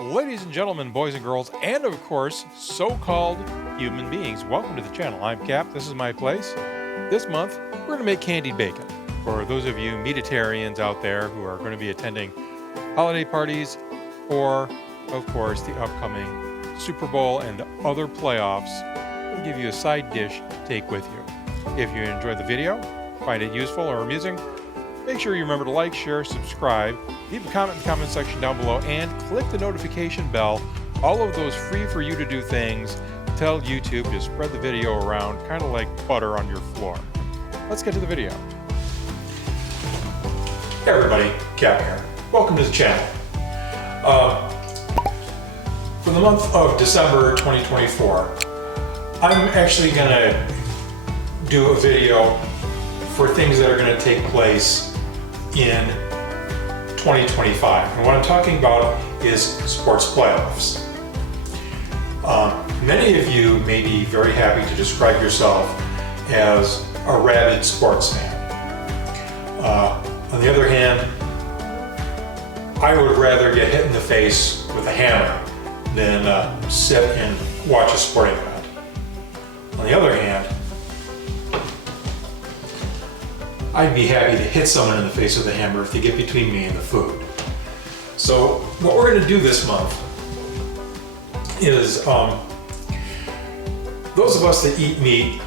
Ladies and gentlemen, boys and girls, and of course, so-called human beings, welcome to the channel. I'm Cap, this is my place. This month, we're going to make candied bacon. For those of you meatitarians out there who are going to be attending holiday parties, or, of course, the upcoming Super Bowl and other playoffs, we'll give you a side dish to take with you. If you enjoyed the video, find it useful or amusing, make sure you remember to like, share, subscribe, leave a comment in the comment section down below, and click the notification bell. All of those free for you to do things tell YouTube to spread the video around, kind of like butter on your floor. Let's get to the video. Hey everybody, Cap here. Welcome to the channel. For the month of December 2024, I'm actually going to do a video for things that are going to take place in 2025. And what I'm talking about is sports playoffs. Many of you may be very happy to describe yourself as a rabid sports fan. On the other hand, I would rather get hit in the face with a hammer than sit and watch a sporting event. On the other hand, I'd be happy to hit someone in the face with a hammer if they get between me and the food. So what we're going to do this month is, those of us that eat meat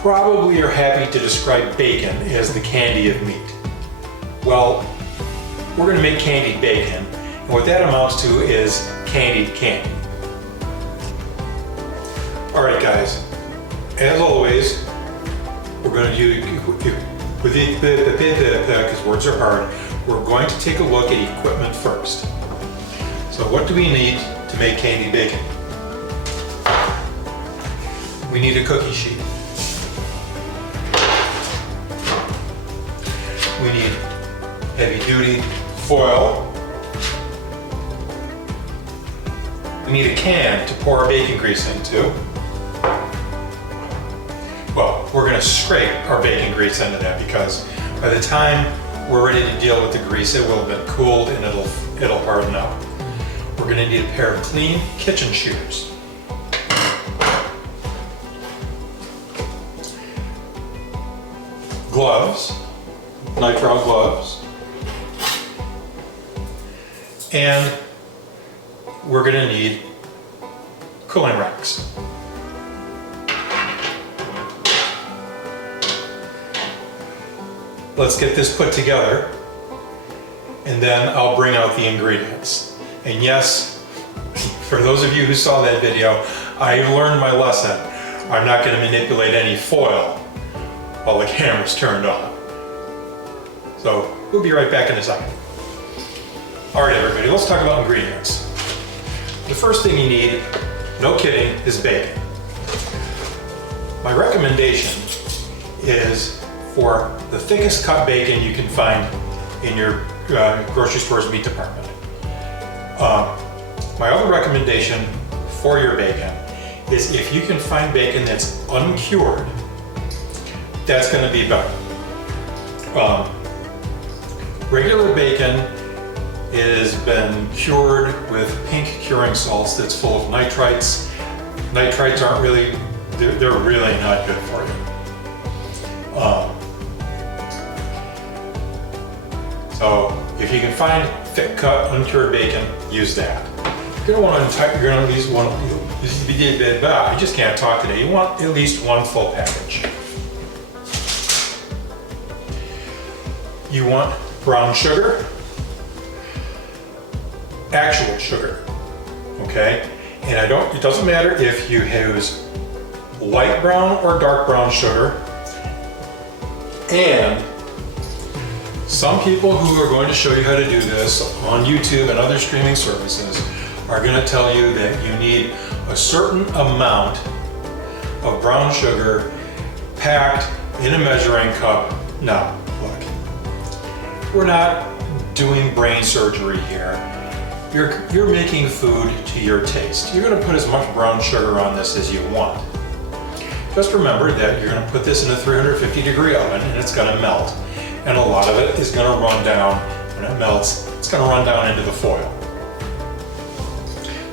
probably are happy to describe bacon as the candy of meat. Well, we're going to make candied bacon, and what that amounts to is candied candy. Alright guys, as always, we're going to do, because words are hard, we're going to take a look at equipment first. So what do we need to make candied bacon? We need a cookie sheet. We need heavy-duty foil. We need a can to pour our bacon grease into. Well, we're going to scrape our bacon grease into that because by the time we're ready to deal with the grease, it will have been cooled and it'll harden up. We're going to need a pair of clean kitchen shears. Gloves, nitrile gloves, and we're going to need cooling racks. Let's get this put together, and then I'll bring out the ingredients. And yes, for those of you who saw that video, I learned my lesson. I'm not going to manipulate any foil while the camera's turned on. So we'll be right back in a second. Alright everybody, let's talk about ingredients. The first thing you need, no kidding, is bacon. My recommendation is for the thickest cut bacon you can find in your grocery store's meat department. My other recommendation for your bacon is if you can find bacon that's uncured, that's going to be better. Regular bacon has been cured with pink curing salts that's full of nitrites. Nitrites aren't really, they're really not good for you. So if you can find thick cut uncured bacon, use that. You're going to want to, you're going to at least want, I just can't talk today. You want at least one full package. You want brown sugar, actual sugar, okay? And it doesn't matter if you use light brown or dark brown sugar. And some people who are going to show you how to do this on YouTube and other streaming services are going to tell you that you need a certain amount of brown sugar packed in a measuring cup. No, look, we're not doing brain surgery here. You're making food to your taste. You're going to put as much brown sugar on this as you want. Just remember that you're going to put this in a 350-degree oven and it's going to melt. And a lot of it is going to run down, when it melts, it's going to run down into the foil.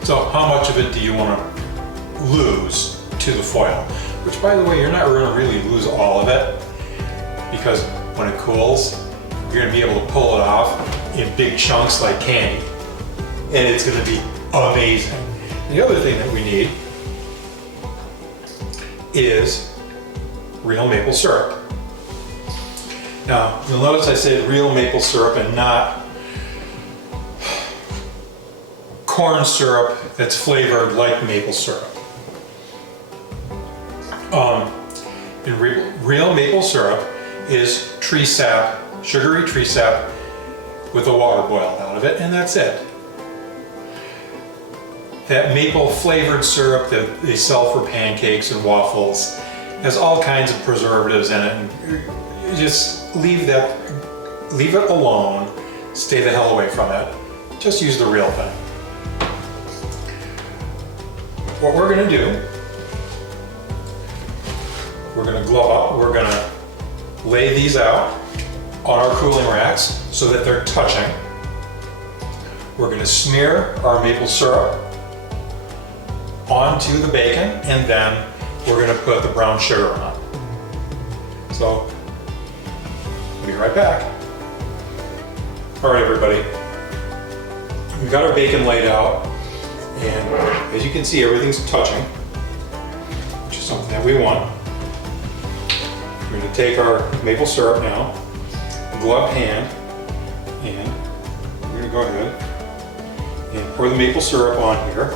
So how much of it do you want to lose to the foil? Which, by the way, you're not going to really lose all of it, because when it cools, you're going to be able to pull it off in big chunks like candy. And it's going to be amazing. The other thing that we need is real maple syrup. Now, you'll notice I said real maple syrup and not corn syrup that's flavored like maple syrup. And real maple syrup is tree sap, sugary tree sap with the water boiled out of it, and that's it. That maple flavored syrup that they sell for pancakes and waffles has all kinds of preservatives in it, and you just leave it alone. Stay the hell away from it. Just use the real thing. What we're gonna do, we're gonna glove up, we're gonna lay these out on our cooling racks so that they're touching. We're gonna smear our maple syrup onto the bacon, and then we're gonna put the brown sugar on. So, I'll be right back. All right, everybody. We've got our bacon laid out, and as you can see, everything's touching, which is something that we want. We're gonna take our maple syrup now, gloved hand, and we're gonna go ahead and pour the maple syrup on here,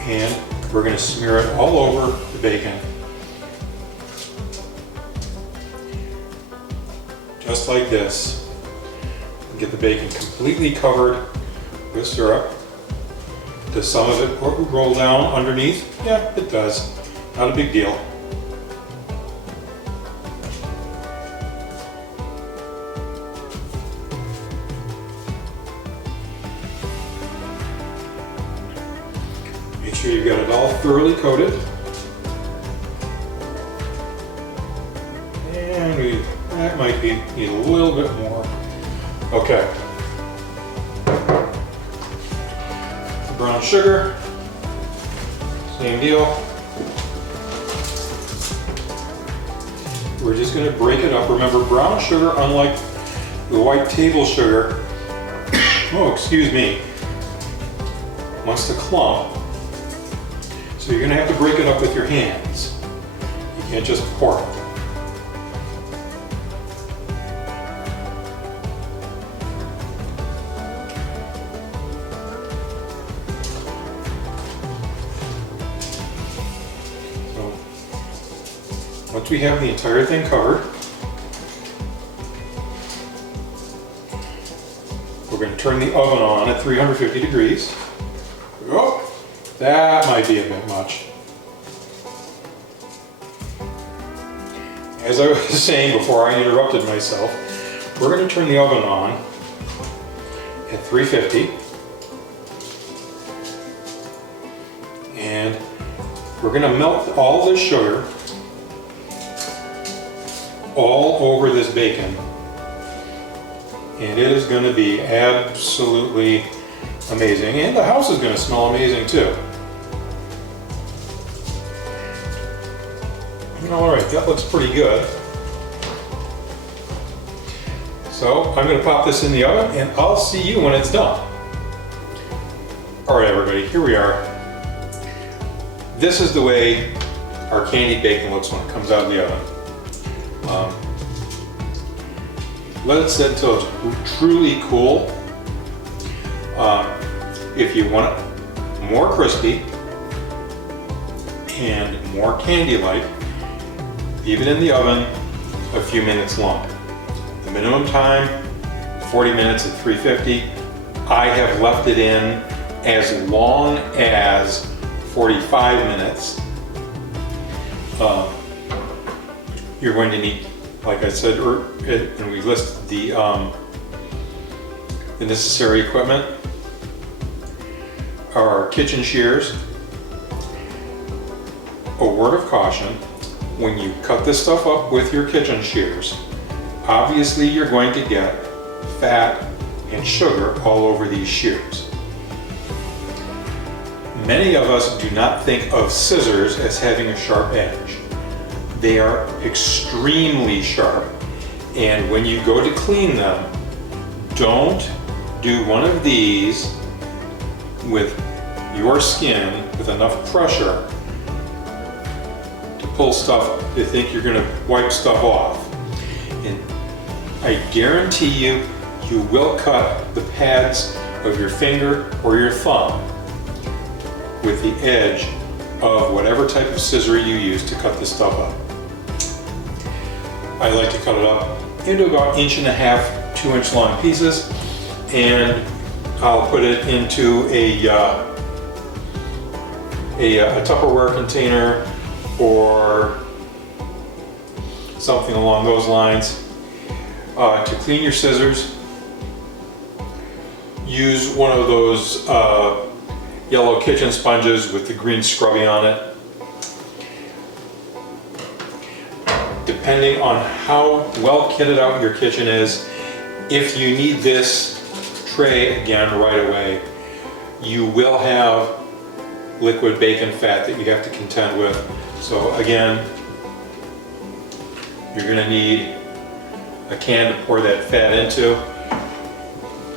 and we're gonna smear it all over the bacon. Just like this. Get the bacon completely covered with syrup. Does some of it roll down underneath? Yeah, it does. Not a big deal. Make sure you've got it all thoroughly coated. And that might need a little bit more. Okay. The brown sugar, same deal. We're just going to break it up. Remember, brown sugar, unlike the white table sugar, oh, excuse me, wants to clump. So you're going to have to break it up with your hands. You can't just pour it. Once we have the entire thing covered, we're going to turn the oven on at 350 degrees. Oh, that might be a bit much. As I was saying before I interrupted myself, we're going to turn the oven on at 350, and we're going to melt all this sugar all over this bacon, and it is going to be absolutely amazing, and the house is going to smell amazing too. All right, that looks pretty good. So I'm going to pop this in the oven, and I'll see you when it's done. All right, everybody, here we are. This is the way our candied bacon looks when it comes out of the oven. Let it sit until it's truly cool. If you want it more crispy and more candy-like, leave it in the oven a few minutes longer. The minimum time, 40 minutes at 350. I have left it in as long as 45 minutes. You're going to need, like I said, and we list the necessary equipment, our kitchen shears. A word of caution, when you cut this stuff up with your kitchen shears, obviously you're going to get fat and sugar all over these shears. Many of us do not think of scissors as having a sharp edge. They are extremely sharp, and when you go to clean them, don't do one of these with your skin with enough pressure to pull stuff you think you're going to wipe stuff off. And I guarantee you, you will cut the pads of your finger or your thumb with the edge of whatever type of scissor you use to cut this stuff up. I like to cut it up into about 1.5 to 2 inch long pieces, and I'll put it into a Tupperware container or something along those lines. To clean your scissors, use one of those yellow kitchen sponges with the green scrubby on it. Depending on how well kitted out your kitchen is, if you need this tray again right away, you will have liquid bacon fat that you have to contend with. So again, you're going to need a can to pour that fat into.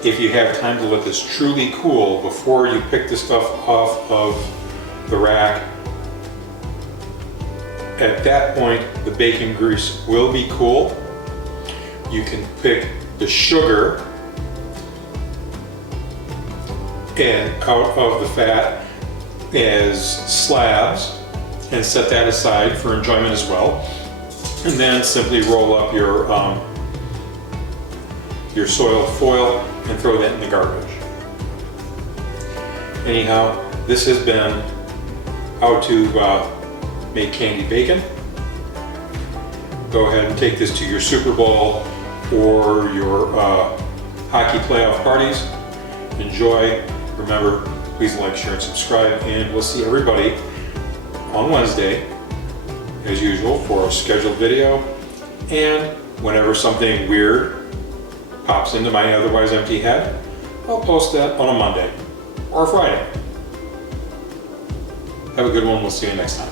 If you have time to let this truly cool before you pick the stuff off of the rack, at that point the bacon grease will be cool. You can pick the sugar and out of the fat as slabs and set that aside for enjoyment as well, and then simply roll up your soiled foil and throw that in the garbage. Anyhow, this has been how to make candied bacon. Go ahead and take this to your Super Bowl or your hockey playoff parties. Enjoy. Remember, please like, share, and subscribe, and we'll see everybody on Wednesday, as usual, for a scheduled video, and whenever something weird pops into my otherwise empty head, I'll post that on a Monday or a Friday. Have a good one. We'll see you next time.